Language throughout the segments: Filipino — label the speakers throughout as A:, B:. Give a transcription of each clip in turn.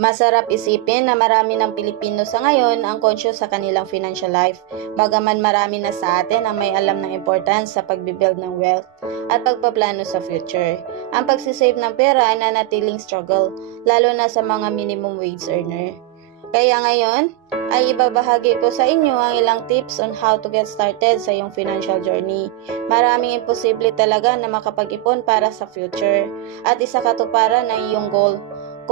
A: Masarap isipin na marami ng Pilipino sa ngayon ang conscious sa kanilang financial life. Bagaman marami na sa atin ang may alam ng importance sa pagbibuild ng wealth at pagpaplano sa future. Ang pagsisave ng pera ay nanatiling struggle, lalo na sa mga minimum wage earner. Kaya ngayon, ay ibabahagi ko sa inyo ang ilang tips on how to get started sa iyong financial journey. Maraming imposible talaga na makapag-ipon para sa future at isa katuparan ng iyong goal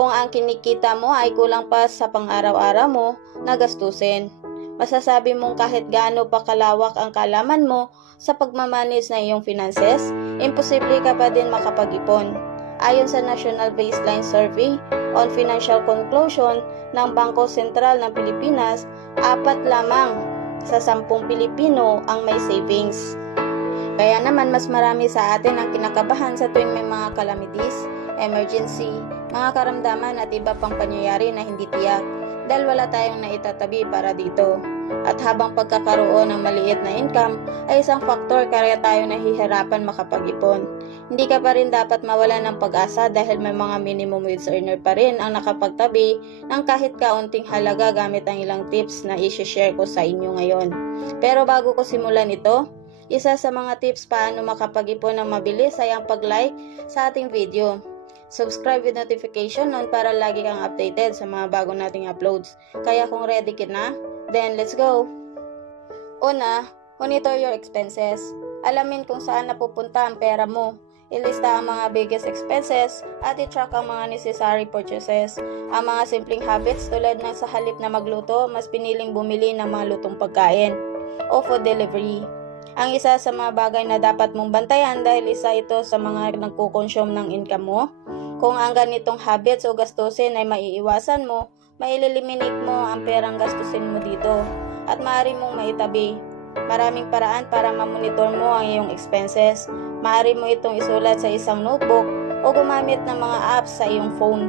A: kung ang kinikita mo ay kulang pa sa pang-araw-araw mo na gastusin. Masasabi mong kahit gaano pa kalawak ang kalaman mo sa pagmamanis ng iyong finances, imposible ka pa din makapag-ipon. Ayon sa National Baseline Survey on Financial Conclusion ng Bangko Sentral ng Pilipinas, apat lamang sa sampung Pilipino ang may savings. Kaya naman mas marami sa atin ang kinakabahan sa tuwing may mga calamities, emergency, mga karamdaman at iba pang pangyayari na hindi tiyak dahil wala tayong naitatabi para dito. At habang pagkakaroon ng maliit na income ay isang faktor kaya tayo nahihirapan makapag-ipon. Hindi ka pa rin dapat mawala ng pag-asa dahil may mga minimum wage earner pa rin ang nakapagtabi ng kahit kaunting halaga gamit ang ilang tips na i-share ko sa inyo ngayon. Pero bago ko simulan ito, isa sa mga tips paano makapag-ipon ng mabilis ay ang pag-like sa ating video. Subscribe with notification on para lagi kang updated sa mga bago nating uploads. Kaya kung ready ka na, then let's go! Una, monitor your expenses. Alamin kung saan napupunta ang pera mo. Ilista ang mga biggest expenses at i-track ang mga necessary purchases. Ang mga simpleng habits tulad ng sa halip na magluto, mas piniling bumili ng mga lutong pagkain o food delivery. Ang isa sa mga bagay na dapat mong bantayan dahil isa ito sa mga nagkukonsume ng income mo. Kung ang ganitong habits o gastusin ay maiiwasan mo, maileliminate mo ang perang gastusin mo dito at maaari mong maitabi. Maraming paraan para mamonitor mo ang iyong expenses. Maaari mo itong isulat sa isang notebook o gumamit ng mga apps sa iyong phone.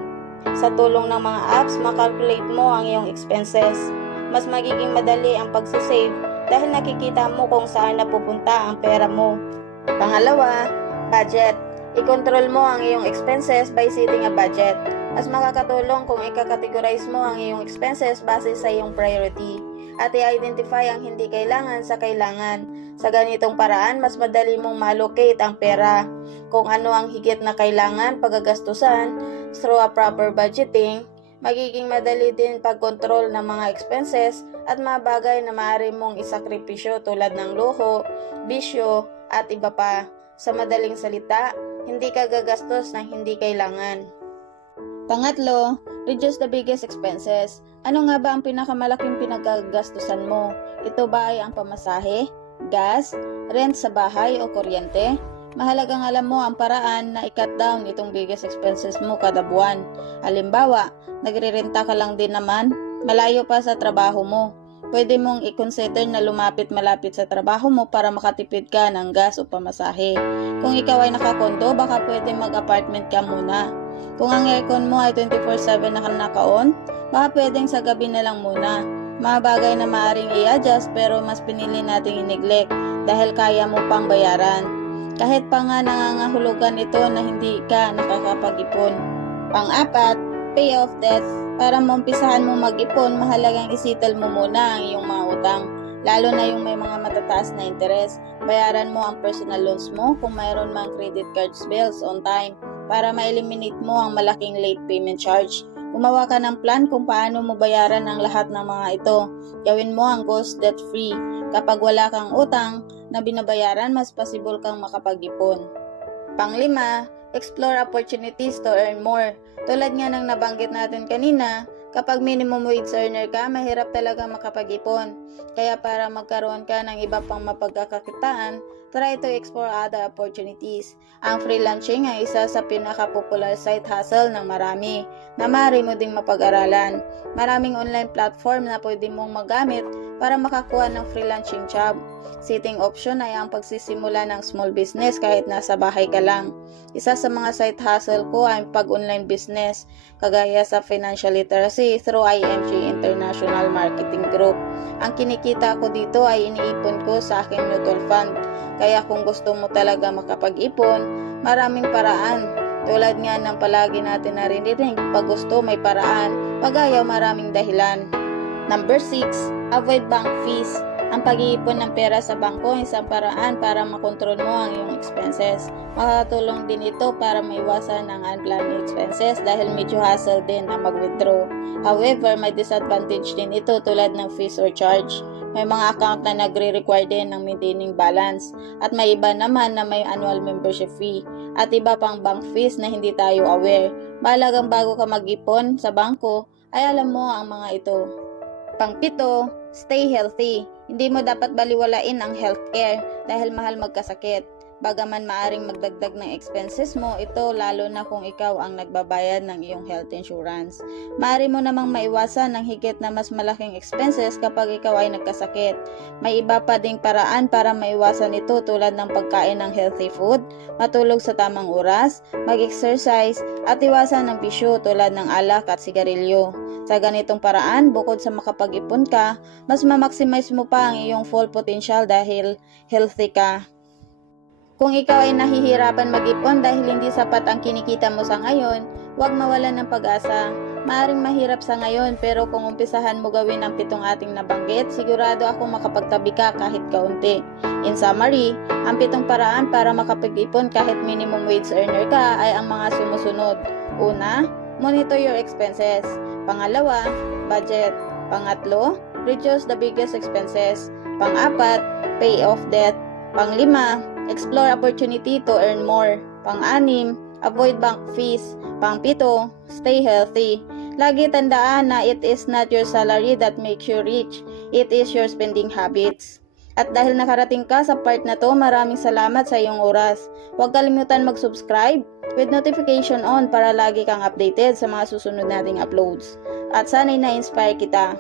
A: Sa tulong ng mga apps, makalculate mo ang iyong expenses. Mas magiging madali ang pagsisave dahil nakikita mo kung saan napupunta ang pera mo. Pangalawa, budget. I-control mo ang iyong expenses by setting a budget. Mas makakatulong kung ikakategorize mo ang iyong expenses base sa iyong priority at i-identify ang hindi kailangan sa kailangan. Sa ganitong paraan, mas madali mong ma-allocate ang pera. Kung ano ang higit na kailangan pagagastusan through a proper budgeting, magiging madali din pagkontrol ng mga expenses at mga bagay na maaari mong isakripisyo tulad ng luho, bisyo, at iba pa. Sa madaling salita, hindi ka gagastos ng hindi kailangan. Pangatlo, reduce the biggest expenses. Ano nga ba ang pinakamalaking pinagagastusan mo? Ito ba ay ang pamasahe, gas, rent sa bahay o kuryente? Mahalagang alam mo ang paraan na i-cut down itong biggest expenses mo kada buwan. Halimbawa, nagrirenta ka lang din naman, malayo pa sa trabaho mo. Pwede mong i-consider na lumapit malapit sa trabaho mo para makatipid ka ng gas o pamasahe. Kung ikaw ay nakakondo, baka pwede mag-apartment ka muna. Kung ang aircon mo ay 24-7 na naka-on, baka pwedeng sa gabi na lang muna. Mga bagay na maaaring i-adjust pero mas pinili nating i-neglect dahil kaya mo pang bayaran. Kahit pa nga nangangahulugan ito na hindi ka nakakapag-ipon. Pang-apat, pay off debt. Para maumpisahan mo mag-ipon, mahalagang isettle mo muna ang iyong mga utang. Lalo na yung may mga matataas na interes. Bayaran mo ang personal loans mo kung mayroon mang credit cards bills on time para ma-eliminate mo ang malaking late payment charge. Gumawa ka ng plan kung paano mo bayaran ang lahat ng mga ito. Gawin mo ang ghost debt free. Kapag wala kang utang na binabayaran, mas possible kang makapag-ipon. Panglima, explore opportunities to earn more. Tulad nga ng nabanggit natin kanina, kapag minimum wage earner ka, mahirap talaga makapag-ipon. Kaya para magkaroon ka ng iba pang mapagkakakitaan, try to explore other opportunities. Ang freelancing ay isa sa pinaka-popular side hustle ng marami na maaari mo ding mapag-aralan. Maraming online platform na pwede mong magamit para makakuha ng freelancing job. Sitting option ay ang pagsisimula ng small business kahit nasa bahay ka lang. Isa sa mga side hustle ko ay pag-online business, kagaya sa financial literacy through IMG International Marketing Group. Ang kinikita ko dito ay iniipon ko sa aking mutual fund. Kaya kung gusto mo talaga makapag-ipon, maraming paraan Tulad nga ng palagi natin naririnig, pag gusto may paraan, pag ayaw maraming dahilan. Number 6, avoid bank fees. Ang pag-iipon ng pera sa bangko ay isang paraan para makontrol mo ang iyong expenses. Makakatulong din ito para maiwasan ang unplanned expenses dahil medyo hassle din ang mag-withdraw. However, may disadvantage din ito tulad ng fees or charge. May mga account na nagre-require din ng maintaining balance at may iba naman na may annual membership fee at iba pang bank fees na hindi tayo aware. Mahalagang bago ka mag-ipon sa bangko ay alam mo ang mga ito. Pangpito, stay healthy. Hindi mo dapat baliwalain ang healthcare dahil mahal magkasakit. Bagaman maaring magdagdag ng expenses mo, ito lalo na kung ikaw ang nagbabayad ng iyong health insurance. Maaari mo namang maiwasan ng higit na mas malaking expenses kapag ikaw ay nagkasakit. May iba pa ding paraan para maiwasan ito tulad ng pagkain ng healthy food, matulog sa tamang oras, mag-exercise, at iwasan ng bisyo tulad ng alak at sigarilyo. Sa ganitong paraan, bukod sa makapag-ipon ka, mas ma-maximize mo pa ang iyong full potential dahil healthy ka. Kung ikaw ay nahihirapan mag-ipon dahil hindi sapat ang kinikita mo sa ngayon, huwag mawalan ng pag-asa. Maaring mahirap sa ngayon pero kung umpisahan mo gawin ang pitong ating nabanggit, sigurado ako makapagtabi ka kahit kaunti. In summary, ang pitong paraan para makapag-ipon kahit minimum wage earner ka ay ang mga sumusunod. Una, monitor your expenses. Pangalawa, budget. Pangatlo, reduce the biggest expenses. Pang-apat, pay off debt. Panglima, explore opportunity to earn more. Pang-anim, avoid bank fees. Pang-pito, stay healthy. Lagi tandaan na it is not your salary that makes you rich. It is your spending habits. At dahil nakarating ka sa part na to, maraming salamat sa iyong oras. Huwag kalimutan mag-subscribe with notification on para lagi kang updated sa mga susunod nating uploads. At sana'y na-inspire kita.